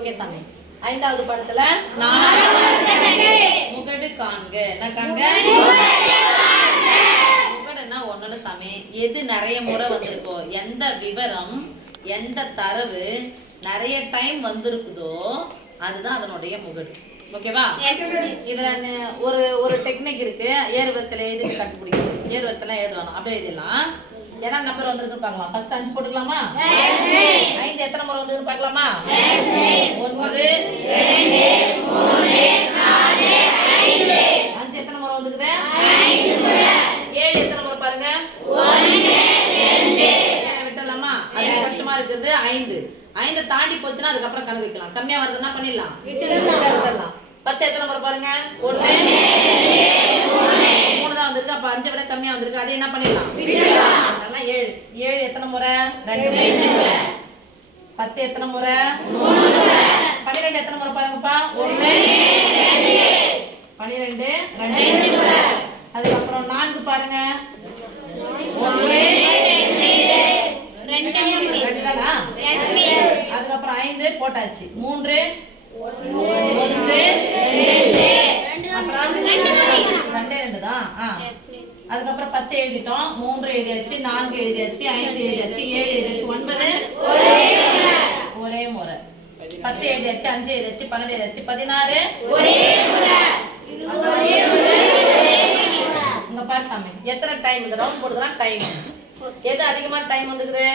Okay சாமி. ஐந்தாவது படத்துல முகடு காண்க. என்ன காண்க? முகடுன்னா ஒண்ணு சாமி. எது நிறைய முறை வந்திருக்கோ, எந்த விவரம் எந்த தரவு நிறைய டைம் வந்திருக்குதோ அதுதான் அதனுடைய முகடு. ஓகேவா? இதுல ஒரு ஒரு டெக்னிக் இருக்கு. ஏறு வரிசையில எழுதி கண்டுபிடிக்கிறது. ஏறு வரிசைலாம் எழுதுவாங்க, அப்படியே எழுதிடலாம். என்ன நம்பர் வந்திருக்குன்னு பார்க்கலாம். ஃபர்ஸ்ட் 5 போட்டுக்கலாமா? 5 எத்தனை முறை வந்திருக்கு பார்க்கலாமா? 1 2 3 4 5. 5 எத்தனை முறை வந்துக்குது? 5 முறை. 7 எத்தனை முறை பாருங்க? 1 2. விட்டலாமா? அதிகபட்சமா இருக்குது 5. 5 தாண்டி போச்சுன்னா அதுக்கப்புறம் கணக்கு வைக்கலாம். கம்மியா வருதுன்னா பண்ணிடலாம், விட்டுடலாம். 10 எத்தனை முறை பாருங்க? 1 3 தான் வந்திருக்கு. அப்ப 5 விட கம்மியா வந்திருக்கு. அதை என்ன பண்ணிடலாம்? அதெல்லாம் 7. 7 எத்தனை முறை? 2 முறை. 10 எத்தனை முறை? 3 முறை. 12 எத்தனை முறை பாருங்கப்பா? 1 2 12 2 முறை. அதுக்கப்புறம் 4 பாருங்க. 1 2 2 தானா? அதுக்கப்புறம் 5 போட்டாச்சு. 3 1 2 அப்புறம் 2 தான். அதுக்கப்புறம் 10 எழுதிட்டோம். 3 எழுதியாச்சு, 4 எழுதியாச்சு, 5 எழுதியாச்சு, 7 எழுதியாச்சு, 9 ஒரே முறை. 10 எழுதியாச்சு, 5 எழுதியாச்சு, 12 எழுதியாச்சு, 16 ஒரே முறை. இங்க பாரு சாமி, எத்தனை டைம் இந்த ரவுண்ட் போடுறதுனா டைம். எது அதிகமான டைம் வந்துக்குது?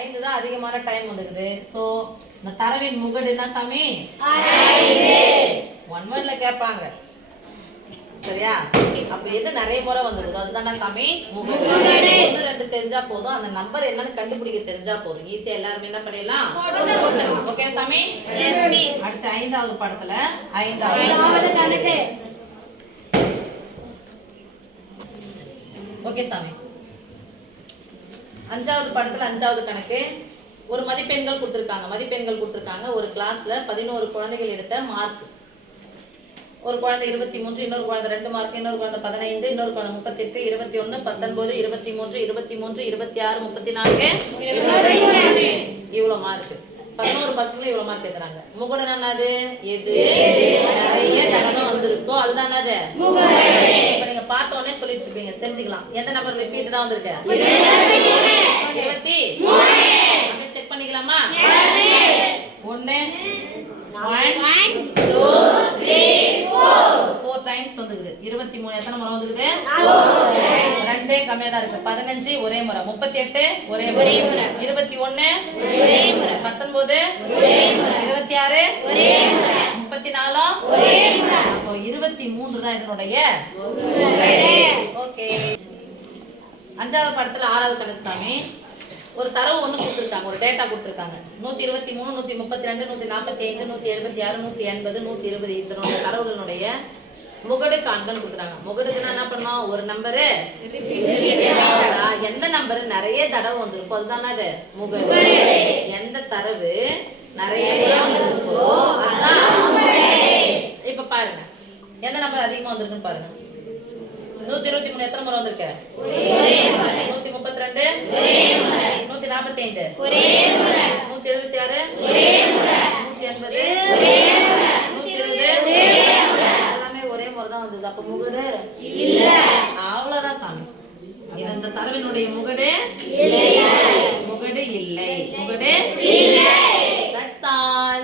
5 தான் அதிகமான டைம் வந்துக்குது. சோ இந்த தரவின் முகடு என்ன சாமி? 1 வேர்ட்ல கேட்பாங்க. சரியா? அப்ப எது நிறைய முறை வந்துருதோ அதுதான் சாமி முகடு. 1 2 தெரிஞ்சா போதும், அந்த நம்பர் என்னன்னு கண்டுபிடிக்க தெரிஞ்சா போதும். ஈஸியா எல்லாரும் என்ன பண்ணிடலாம்? ஓகே சாமி. அடுத்து 5வது படத்துல 5வது கணக்கு. ஓகே சாமி. 5வது படத்துல 5வது கணக்கு. ஒரு மதிப்பெண்கள் கொடுத்திருக்காங்க. ஒரு கிளாஸ்ல 11 குழந்தைகள் எடுத்த மார்க். ஒரு குழந்தை 23, இன்னொரு குழந்தை 2 மார்க், இன்னொரு குழந்தை 15, இன்னொரு குழந்தை 38, 21, 19, 23, 26, 34 இவ்வளவு மார்க். 11 பசங்களும் இவ்வளவு மார்க் எடுக்கிறாங்க. முகடு என்னது? எது நிறைய தடவை வந்திருக்கோ அதுதான் என்னது முகடு. இப்ப நீங்க பார்த்த உடனே சொல்லிட்டு இருப்பீங்க, தெரிஞ்சுக்கலாம். எந்த நம்பர் ரிப்பீட் தான் வந்திருக்கு? 23. செக் பண்ணிக்கலாமா? 1 1 2 3 4 டைம்ஸ் வந்துக்குது. 23 எத்தனை முறை வந்துக்குது? 2 கம்மியா தான் இருக்கு. 15 ஒரே முறை. 38 ஒரே முறை. 21 ஒரே முறை. 19 ஒரே முறை. 26 ஒரே முறை. 34 ஒரே முறை. அப்போ 23 தான் இதனுடைய முகடு. ஓகே. 5வது படத்துல 6வது கணக்கு சாமி. ஒரு தரவு ஒண்ணு கொடுத்துருக்காங்க, ஒரு டேட்டா கொடுத்துருக்காங்க. 123, 132, 145, 176, 180, 120 இதனுடைய தரவுகளுடைய முகடு காண்கன்னு கொடுக்குறாங்க. முகடுக்குன்னா என்ன பண்ணோம்? ஒரு நம்பரு எந்த நம்பரு நிறைய தடவை வந்திருக்கோ அதுதான் அது முகடு. எந்த தரவு நிறைய வந்திருக்கோ அதுதான். இப்ப பாருங்க எந்த நம்பர் அதிகமா வந்திருக்குன்னு பாருங்க. 123 எத்தனை முறை வந்திருக்கு? 132 145 176 180 120 எல்லாமே ஒரே முறை தான் வந்தது. அப்ப முகடு இல்ல. அவ்வளவுதான் சாமி. இது இந்த தரவினுடைய முகடு இல்லை. முகடு இல்லை. That's all.